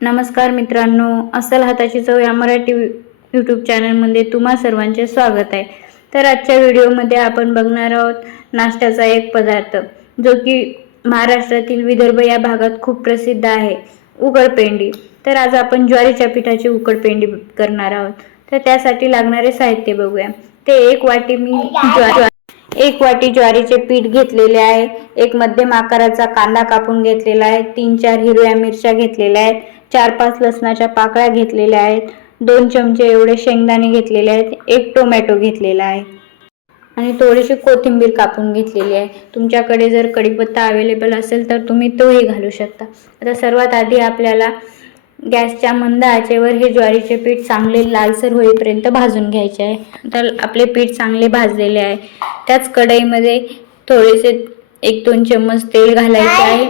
नमस्कार मित्रांनो, अस्सल हाताची चव या मराठी यूट्यूब चॅनलमध्ये तुम्हा सर्वांचे स्वागत आहे। तर आजच्या व्हिडिओमध्ये आपण बघणार आहोत नाश्त्याचा एक पदार्थ जो की महाराष्ट्रातील विदर्भ या भागात खूप प्रसिद्ध आहे, उकडपेंडी। तर आज आपण ज्वारीच्या पिठाची उकडपेंडी करणार आहोत। तर त्यासाठी लागणारे साहित्य बघूया। ते एक वाटी ज्वारीचे पीठ घेतलेले आहे, एक मध्यम आकाराचा कांदा कापून घेतलेला आहे, 3-4 हिरव्या मिरच्या घेतलेल्या आहेत, 4-5 लसणाच्या पाकळ्या घेतलेल्या आहेत, 2 चमचे एवढे शेंगदाणे घेतलेले आहेत, 1 टोमॅटो घेतलेला आहे आणि थोडीशी कोथिंबीर कापून घेतलेली आहे। तुमच्याकडे जर कढीपत्ता अवेलेबल असेल तर तुम्ही तोही घालू शकता। आता सर्वात आधी आपल्याला गॅसच्या मंद आचेवर हे ज्वारीचे पीठ चांगले लालसर होईपर्यंत भाजून घ्यायचे आहे। तर आपले पीठ चांगले भाजलेले आहे। त्याच कढईमध्ये थोडेसे 1-2 चम्मच तेल घालायचे आहे।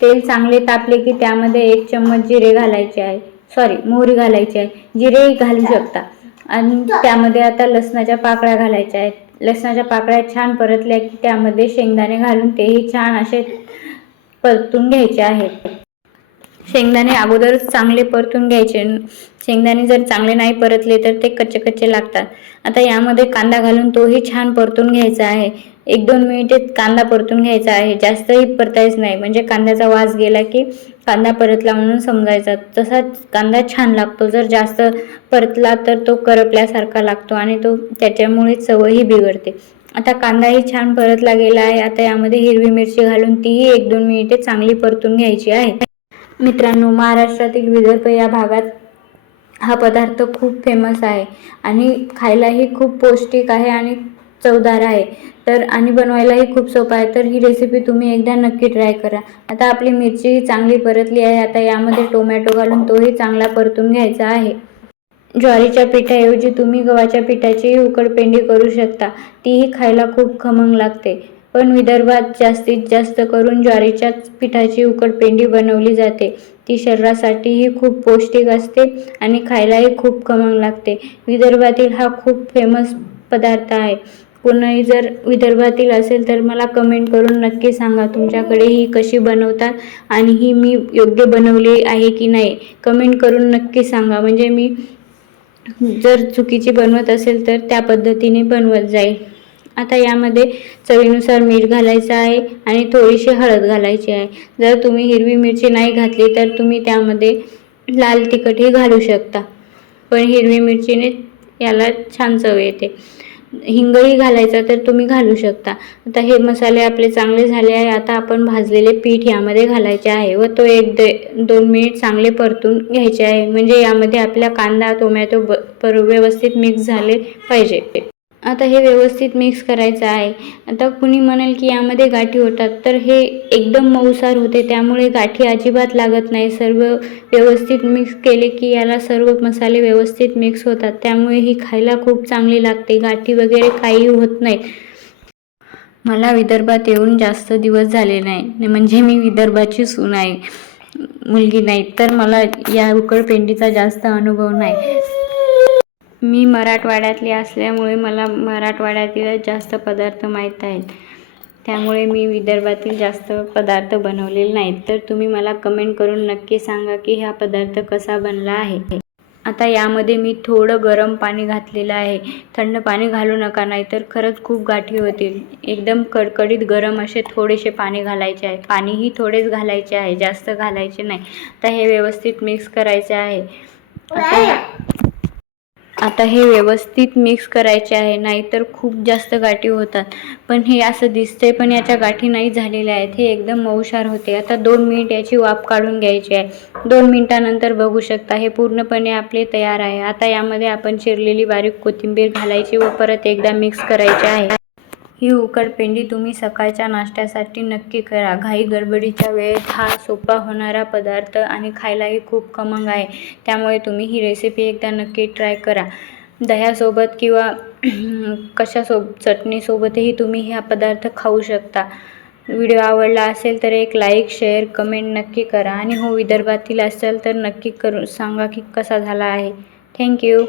तेल चांगले तापले की त्यामध्ये 1 चम्मच जिरे घालायचे आहे, मोहरी घालायची आहे, जिरेही घालू शकता। आणि त्यामध्ये आता लसणाच्या पाकळ्या घालायच्या आहेत। लसणाच्या पाकळ्या छान परतल्या की त्यामध्ये शेंगदाणे घालून तेही छान असे परतून घ्यायचे आहेत। शेंगदाणे अगोदरच चांगले परतून घ्यायचे, शेंगदाणे जर चांगले नाही परतले तर ते कच्चे लागतात। आता यामध्ये कांदा घालून तोही छान परतून घ्यायचा आहे। 1-2 मिनिटे कांदा परतून घ्यायचा आहे, जास्तही परतायच नाही, म्हणजे कांद्याचा वास गेला की कांदा परतला म्हणून समजायचा। तसाच कांदा छान लागतो, जर जास्त परतला तर तो करपल्यासारखा लागतो आणि त्याच्यामुळे चवही बिघडते। आता कांदाही छान परतला गेला आहे। आता यामध्ये हिरवी मिरची घालून तीही 1-2 मिनिटे चांगली परतून घ्यायची आहे। मित्रांनो, महाराष्ट्रातील विदर्भ या भागात हा पदार्थ खूप फेमस आहे आणि खायलाही खूप पौष्टिक आहे आणि चवदार आहे। तर आणि बनवायलाही खूप सोपा आहे। तर ही रेसिपी तुम्ही एकदा नक्की ट्राय करा। आता आपली मिरचीही चांगली परतली आहे। आता यामध्ये टोमॅटो घालून तोही चांगला परतून घ्यायचा आहे। ज्वारीच्या पिठाऐवजी तुम्ही गव्हाच्या पिठाचीही उकडपेंडी करू शकता, तीही खायला खूप खमंग लागते। पण विदर्भात जास्तीत जास्त करून ज्वारीच्याच पिठाची उकडपेंडी बनवली जाते। ती शरीरासाठीही खूप पौष्टिक असते आणि खायलाही खूप खमंग लागते। विदर्भातील हा खूप फेमस पदार्थ आहे। कोणीही जर विदर्भातील असेल तर मला कमेंट करून नक्की सांगा तुमच्याकडे ही कशी बनवतात आणि ही मी योग्य बनवली आहे की नाही, कमेंट करून नक्की सांगा, म्हणजे मी जर चुकीची बनवत असेल तर त्या पद्धतीने बनवत जाईल। आता यामध्ये चवीनुसार मीठ घालायचं आहे आणि थोडीशी हळद घालायची आहे। जर तुम्ही हिरवी मिरची नाही घातली तर तुम्ही त्यामध्ये लाल तिखटही घालू शकता, पण हिरवी मिरचीने याला छान चव येते। हिंगही घालायचा तर तुम्ही घालू शकता। आता हे मसाले आपले चांगले झाले आहे। आता आपण भाजलेले पीठ यामध्ये घालायचे आहे व तो 1-2 मिनिट चांगले परतून घ्यायचे आहे, म्हणजे यामध्ये आपला कांदा टोमॅटो व्यवस्थित मिक्स झाले पाहिजे। आता हे व्यवस्थित मिक्स करायचं आहे। आता कुणी म्हणेल की यामध्ये गाठी होतात, तर हे एकदम मऊसार होते, त्यामुळे गाठी अजिबात लागत नाही। सर्व व्यवस्थित मिक्स केले की याला सर्व मसाले व्यवस्थित मिक्स होतात, त्यामुळे ही खायला खूप चांगली लागते, गाठी वगैरे काही होत नाही। मला विदर्भात येऊन जास्त दिवस झाले नाही, म्हणजे मी विदर्भाची सून आहे, मुलगी नाही, तर मला या उकडपेंडीचा जास्त अनुभव नाही। मी मराठवाड्यातली असल्यामुळे मला मराठवाड्यातील जास्त पदार्थ माहीत आहेत, त्यामुळे मी विदर्भातील जास्त पदार्थ बनवलेले नाहीत। तर तुम्ही मला कमेंट करून नक्की सांगा की हा पदार्थ कसा बनला आहे। आता यामध्ये मी थोडं गरम पाणी घातलेलं आहे, थंड पाणी घालू नका, नाहीतर खरंच खूप गाठी होतील। एकदम कडकडीत गरम असे थोडेसे पाणी घालायचे आहे, पाणीही थोडेच घालायचे आहे, जास्त घालायचे नाही। आता हे व्यवस्थित मिक्स करायचे आहे। आता हे व्यवस्थित मिक्स करायचे आहे, नाहीतर खूप जास्त गाठी होतात। पण हे असं दिसतंय पण याच्या गाठी नाही झालेल्या आहेत, हे एकदम मऊसार होते। आता 2 मिनिट याची वाफ काढून घ्यायची आहे। 2 मिनिटानंतर बघू शकता हे पूर्णपणे आपले तयार आहे। आता यामध्ये आपण चिरलेली बारीक कोथिंबीर घालायची व परत एकदा मिक्स करायचे आहे। ही उकडपेंडी तुम्ही सकाळच्या नाश्त्यासाठी नक्की करा। घाई गडबडीच्या वेळेत हा सोपा होणारा पदार्थ आणि खायलाही खूप खमंग आहे, त्यामुळे तुम्ही ही रेसिपी एकदा नक्की ट्राय करा। दह्यासोबत किंवा चटणीसोबतही तुम्ही हा पदार्थ खाऊ शकता। व्हिडिओ आवडला असेल तर एक लाईक शेअर कमेंट नक्की करा आणि हो विदर्भातील असेल तर नक्की सांगा की कसा झाला आहे। थँक्यू।